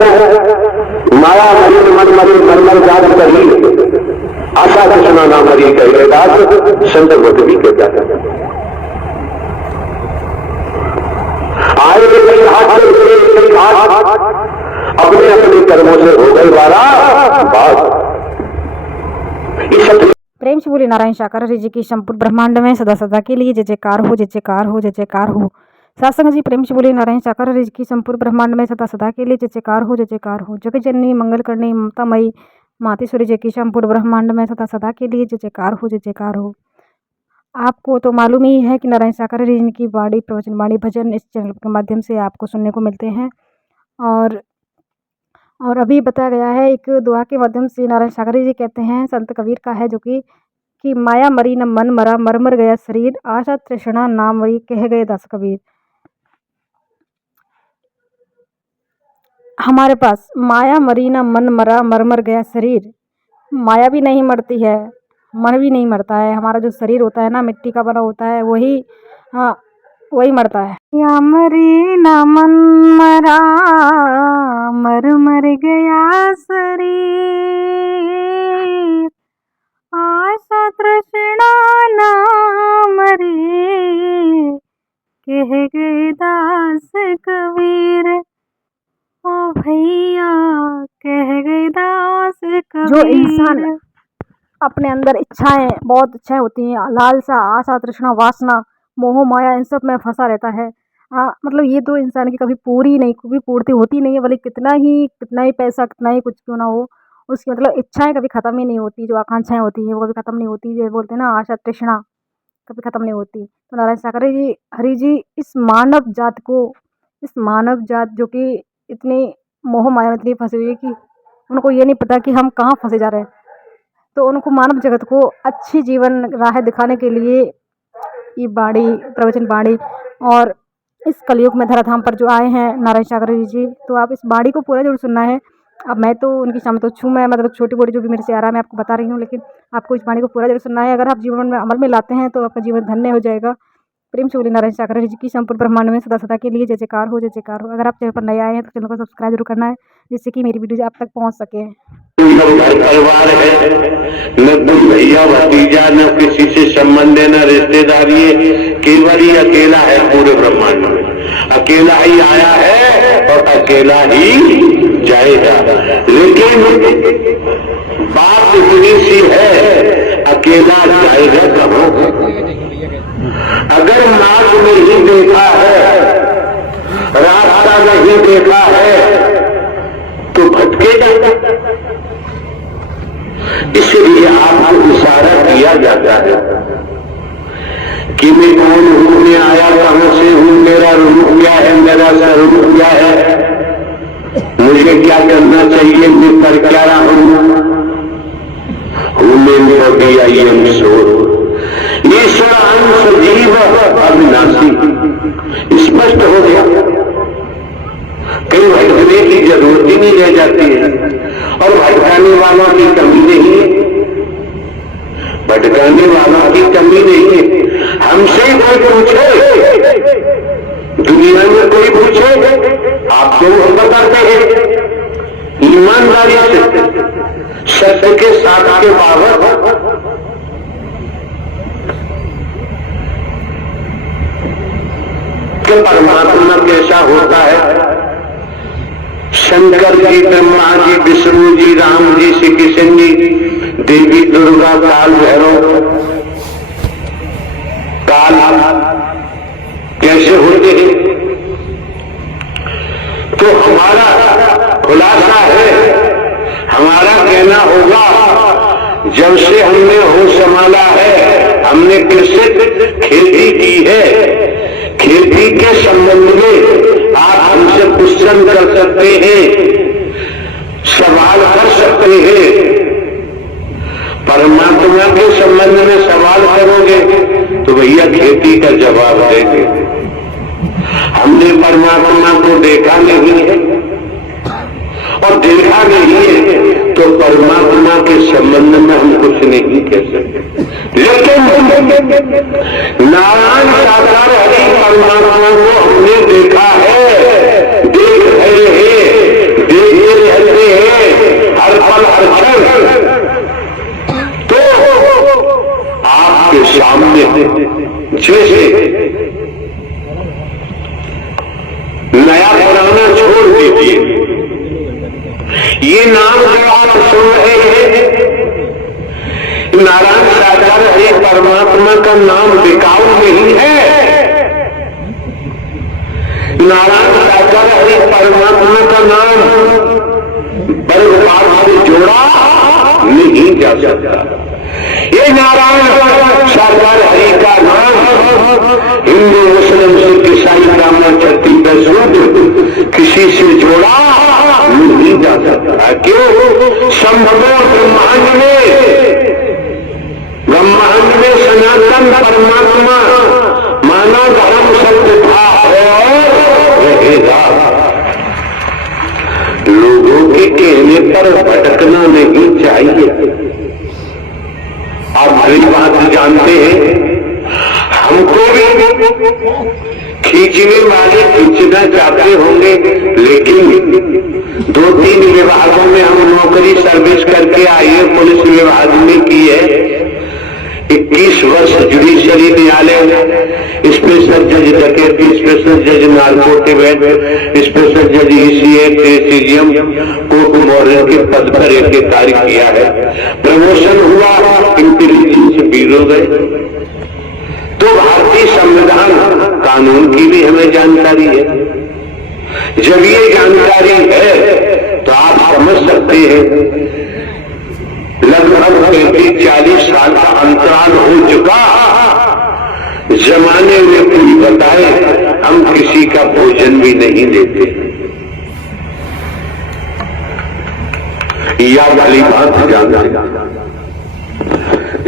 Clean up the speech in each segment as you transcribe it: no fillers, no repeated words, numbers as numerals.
माया मरी मन मरी मरमर जात कही, आशा कृष्णा ना मरी कहे दास, संत भी कहता है। आए कई हाथ अपने अपने कर्मों से हो गए बारा बात। प्रेम से बोले नारायण शाकाहारी जी की संपूर्ण ब्रह्मांड में सदा सदा के लिए जय जयकार हो, जय जयकार हो, जय जयकार हो। सत्संग जी प्रेम से बोले नारायण शाकाहारी जी की संपूर्ण ब्रह्मांड में सदा सदा के लिए जय जयकार हो, जय जयकार हो। जगत जननी मंगल करनी ममतामयी मातेश्वरी जी की संपूर्ण ब्रह्मांड में सदा सदा के लिए जय जयकार हो, जय जयकार हो। आपको तो मालूम ही है कि नारायण शाकाहारी जी की वाणी प्रवचन वाणी भजन इस चैनल के माध्यम से आपको सुनने को मिलते हैं। और अभी बताया गया है एक दुआ के माध्यम से नारायण शाकाहारी जी कहते हैं, संत कबीर का है, जो कि माया मरी न मन मरा, मर मर गया शरीर, आशा तृष्णा ना मरी, कह गए दास कबीर। हमारे पास माया मरी न मन मरा, मर मर गया शरीर, माया भी नहीं मरती है, मन भी नहीं मरता है। हमारा जो शरीर होता है ना, मिट्टी का बना होता है, वही मरता है। या मरी न मन मरा, मर मर गया शरीर, आशा तृष्णा ना मरी, कह गए दास कबीर। ओ भैया कह गए दास कबीर। जो इंसान अपने अंदर इच्छाएं, बहुत इच्छाएं होती हैं, लालसा, आशा, तृष्णा, वासना, मोह माया, इन सब में फंसा रहता है। मतलब ये तो इंसान की कभी पूर्ति होती नहीं है, भले कितना ही पैसा, कितना ही कुछ क्यों ना हो, उसकी मतलब इच्छाएं कभी खत्म ही नहीं होती। जो आकांक्षाएं होती हैं वो कभी खत्म नहीं होती। जो बोलते हैं ना, आशा तृष्णा कभी खत्म नहीं होती। तो नारायण शाकाहारी हरि जी इस मानव जात जो कि इतनी मोह माया में इतनी फंसी हुई है कि उनको ये नहीं पता कि हम कहाँ फंसे जा रहे हैं। तो उनको मानव जगत को अच्छी जीवन राह दिखाने के लिए ये बाणी प्रवचन बाणी और इस कलयुग में धराधाम पर जो आए हैं नारायण शाकाहारी जी, तो आप इस बाणी को पूरा जरूर सुनना है। अब मैं तो उनकी सामने तो छूँ, मैं मतलब छोटी बोटी जो भी मेरे से आ रहा है मैं आपको बता रही हूँ, लेकिन आपको इस बाणी को पूरा जरूर सुनना है। अगर आप जीवन में अमल में लाते हैं तो आपका जीवन धन्य हो जाएगा। प्रेम से बोले नारायण शाकाहारी जी की संपूर्ण ब्रह्मांड में सदा सदा के लिए जय जयकार हो, जय जयकार हो। अगर आप चैनल पर नए आए हैं तो चैनल को सब्सक्राइब जरूर करना है, जिससे कि मेरी वीडियो आप तक पहुँच सके। घर परिवार है, न कोई भैया भतीजा, न किसी से संबंध है, न रिश्तेदारी है, केवल ही अकेला है पूरे ब्रह्मांड में। अकेला ही आया है और अकेला ही जाएगा। लेकिन बात इतनी सी है, अकेला जाएगा कहाँ? अगर मार्ग नहीं देखा है, रास्ता नहीं देखा है, तो भटकेगा। इसलिए आपको इशारा किया जाता है कि मैं कौन हूं, मैं आया कहां से हूं, मेरा रूप क्या है, मेरा स्वरूप क्या है, मुझे क्या करना चाहिए, मैं कर क्या रहा हूं। ईश्वर अंश जीव अविनाशी स्पष्ट हो गया। कहीं भटकने की जरूरत ही नहीं रह जाती है, और भटकाने वालों की कमी नहीं है, भटकाने वालों की कमी नहीं है। हमसे कोई पूछे, दुनिया में कोई पूछे, आप तो हम बताते हैं ईमानदारी से, सत्य के साथ के बाबत। कि परमात्मा कैसा होता है। शंकर जी, ब्रह्मा जी, विष्णु जी, राम जी, श्री कृष्ण जी, देवी दुर्गा, काल भैरव, काल कैसे होते हैं। तो हमारा खुलासा है, हमारा कहना होगा, जब से हमने होश संभाला है, हमने कृषि खेती की है, खेती के संबंध में आप हमसे क्वेश्चन कर सकते हैं, सवाल कर सकते हैं। परमात्मा के संबंध में सवाल करोगे तो भैया खेती का जवाब देंगे। हमने परमात्मा को देखा नहीं है और देखा नहीं है तो परमात्मा के संबंध में हम कुछ नहीं कह सकते। लेकिन नारायण शाकाहारी परमात्मा को हमने देखा है, देख रहे हैं, देख हर पल हर क्षण, तो आपके सामने जैसे नया पुराना छोड़ दीजिए। ये नाम जो आप सुन रहे हैं, नारायण सागर हरि परमात्मा का नाम बिकाऊ नहीं है। नारायण सागर हरि परमात्मा का नाम बरबाद से जोड़ा नहीं जा सकता। ये नारायण सागर हरि का नाम हिंदू मुस्लिम सिख ईसाई ब्राह्मण छत्तीसगढ़ शूद्र किसी से जोड़ा नहीं जा सकता। क्यों? संभव ब्रह्मांड में सनातन परमात्मा मानव धर्म सत्य था और रहेगा। लोगों के कहने पर भटकना नहीं चाहिए। आप बड़ी बात जानते हैं, हमको भी खींचने वाले खींचना चाहते होंगे, लेकिन 2-3 विभागों में हम नौकरी सर्विस करके आए हैं। पुलिस विभाग में की है, 21 वर्ष जुडिशियरी न्यायालय, स्पेशल जज डकैती, स्पेशल जज नार्कोटिक, स्पेशल जज ECA, सीजीएम कोर्ट मॉडल के पद पर एक कार्य किया है। प्रमोशन हुआ, इंटेलिजेंस ब्यूरो गए। तो भारतीय संविधान कानून की भी हमें जानकारी है। जब ये जानकारी है तो आप समझ सकते हैं लगभग 35-40 साल का अंतराल हो चुका। जमाने में कोई बताए हम किसी का भोजन भी नहीं देते, या वाली बात जानते।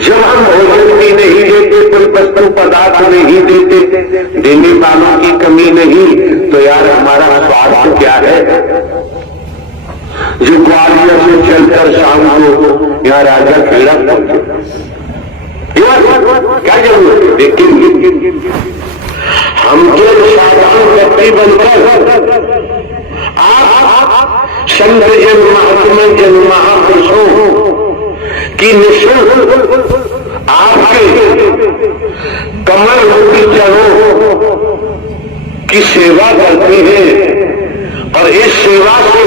जब हम भोजन भी नहीं देते, कोई वस्तु पदार्थ नहीं देते, देने वालों की कमी नहीं, तो यार हमारा स्वार्थ क्या है? जो ग्वालियर से चलकर शाम को यहाँ राजा खेड़ा पहुंचे, क्या जरूरत है? लेकिन हमके साधारण व्यक्ति बनकर आप संत जन महात्मा जन महापुरुषों की निःशुल्क आपके कमल रूपी चरणों की सेवा करते हैं। और इस सेवा से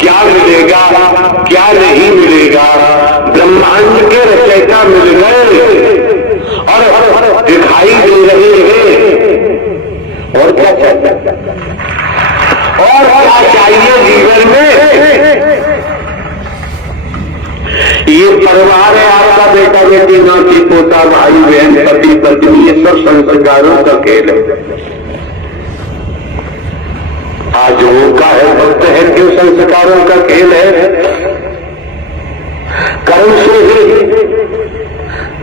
क्या मिलेगा, क्या नहीं मिलेगा? ब्रह्मांड के रचयिता मिल गए और दिखाई दे रहे हैं। और क्या चाहिए? और क्या चाहिए जीवन में? ये परिवार है आपका, बेटा बेटी नाती पोता भाई बहन पति पत्नी, ये सब संस्कारों का खेल है। आज वो का है भक्त है, क्यों संस्कारों का खेल है? कर्म से ही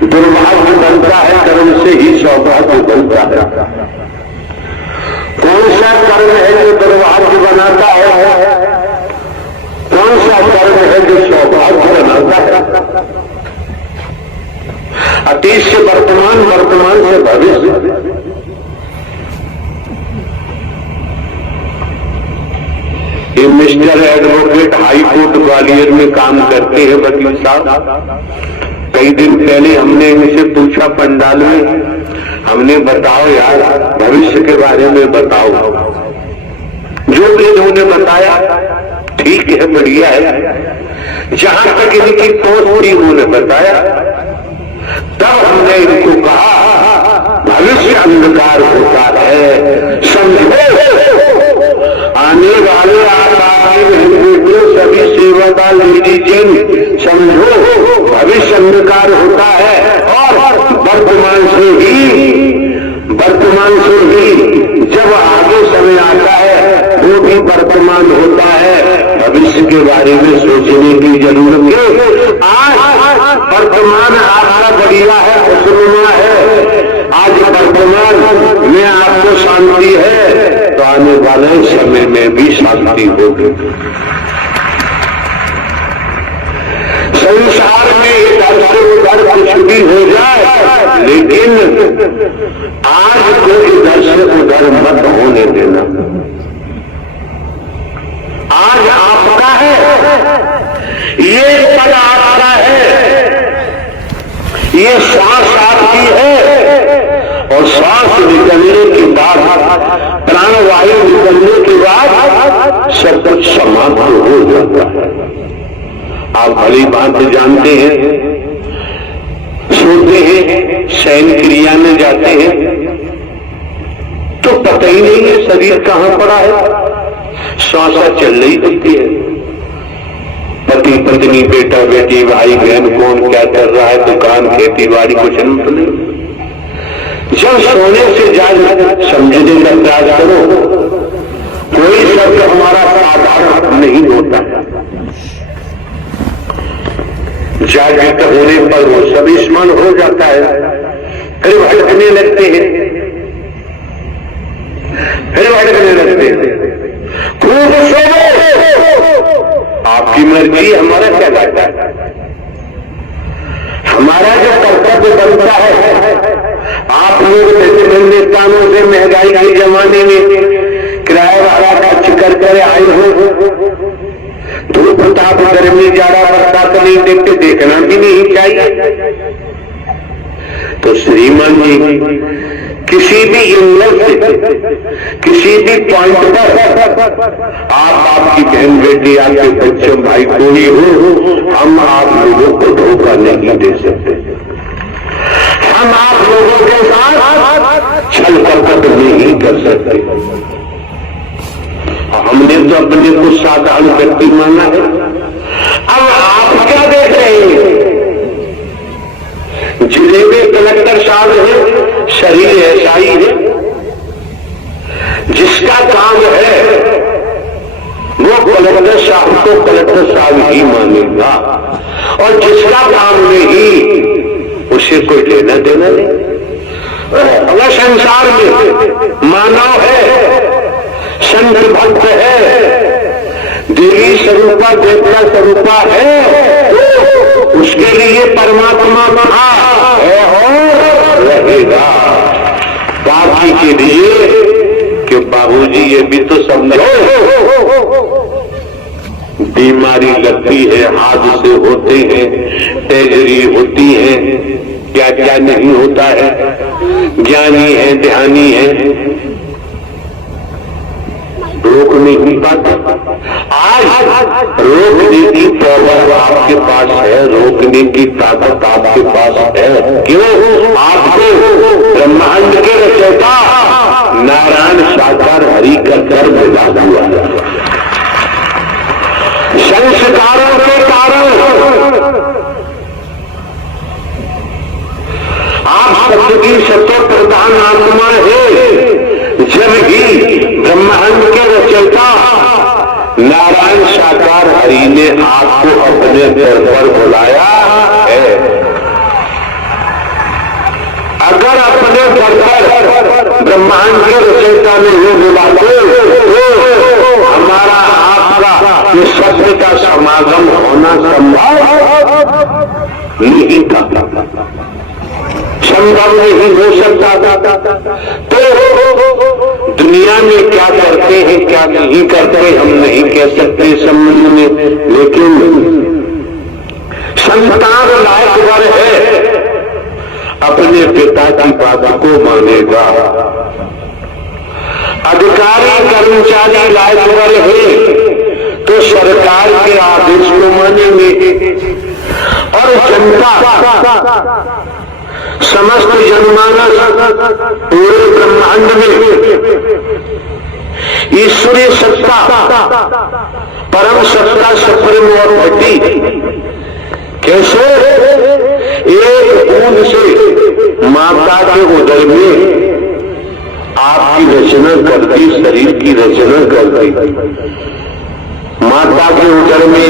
दुर्भाग्य बनता है, कर्म से ही सौभाग्य बनता है। कौन सा कर्म है जो दुर्भाग्य बनाता है? कौन सा कर्म है जो सौभाग्य बनाता है? अतीत से वर्तमान, वर्तमान से भविष्य। ये mister advocate high court Gwalior में काम करते हैं वकील साहब। कई दिन पहले हमने इनसे पूछा पंडाल में, हमने बताओ यार भविष्य के बारे में बताओ। जो भी इन्होंने बताया ठीक है, बढ़िया है। जहां तक इनकी पहुंच थी उन्होंने बताया। तब हमने इनको कहा भविष्य अंधकार होता है, समझो। आने वाले सभी सेवादार लीजिए, समझो भविष्य अंधकार होता है। और वर्तमान से ही जब आगे समय आता है वो भी वर्तमान होता है। भविष्य के बारे में सोचने की जरूरत है। आज वर्तमान आपका बढ़िया है, खुशनुमा है। आज वर्तमान में आपको शांति है तो आने वाले समय में भी शांति होगी। संसार में इधर से उधर कुछ भी हो जाए, लेकिन आज को इधर से उधर मत होने देना। आज आप ये पद आपका है, ये श्वास आपकी है, और श्वास निकलने के बाद, प्राणवायु निकलने के बाद सब कुछ समाप्त हो जाता है। आप भली बात जानते हैं, सोते हैं, शयन क्रिया में जाते हैं तो पता ही नहीं है शरीर कहां पड़ा है, श्वासा चल रही होती है। पति पत्नी, बेटा बेटी, भाई बहन, कौन क्या कर रहा है, दुकान, खेती बाड़ी, कुछ नहीं। जब सोने से जाग समझने का प्रयास करो, कोई शब्द हमारा साधारण नहीं होता है। जागृत होने पर वो सब स्मरण हो जाता है, फिर भटकने लगते हैं, खूब सोवो, आपकी मर्जी, हमारा क्या करता है। हमारा जो कर्तव्य बनता है, आप लोग विभिन्न स्थानों से महंगाई के जमाने में किराया भाड़ा खर्च कर आए हो, धूप ताप गर्मी जाड़ा बरसात नहीं देखते, देखना भी नहीं चाहिए। तो श्रीमान जी किसी भी एंगल से, किसी भी पॉइंट पर आपकी बहन बेटी, आपके बच्चे भाई कोई हो, हम आप लोगों को धोखा नहीं दे सकते। हम आप लोगों के साथ छल कपट नहीं कर सकते। हमने तो अपने को साधारण व्यक्ति माना है। अब आप क्या देख रहे हैं, जिले में कलेक्टर साहब है, शरीर ऐसा ही है, जिसका काम है वो कलेक्टर साहब को कलेक्टर साहब ही मानेगा, और जिसका काम नहीं उसे कोई लेना देना नहीं। अगर संसार में मानव है, संत भक्त है, देवी स्वरूपा देवता स्वरूपा है, तो उसके लिए परमात्मा था, है और रहेगा। बाकी के लिए कि बाबूजी ये भी तो समझो, बीमारी लगती है, हादसे होते हैं, ट्रेजरी होती है, क्या क्या नहीं होता है, ज्ञानी है, ध्यानी है, रोक नहीं पाता। आज रोकने की पावर आपके पास है, रोकने की ताकत आपके पास है। क्यों? आपको ब्रह्मांड के रचयिता नारायण साकार हरि का गर्भ मिला हुआ है। संस्कारों के कारण आप सत्य की सत्य प्रधान आत्मा है। जब ही ब्रह्मांड के रचयिता नारायण साकार हरि ने आपको अपने दर पर बुलाया है, अगर अपने दर पर ब्रह्मांड के रचयिता ने वो बुलाते तो हमारा आपका इस सत्य का समागम होना संभव नहीं था, संभव नहीं हो सकता। तो दुनिया में क्या करते हैं क्या नहीं करते हम नहीं कह सकते संबंध में, लेकिन संतान लायक वर है, अपने पिता की बात को मानेगा। अधिकारी कर्मचारी लायक वर है तो सरकार के आदेश को मानेंगे, और जनता समस्त जनमानस पूरे ब्रह्मांड में ईश्वरीय सत्ता, परम सत्ता सुप्रीम अथॉरिटी कैसे एक बूंद से माता के उदर में आपकी रचना कर दी, शरीर की रचना कर दी। माता के उदर में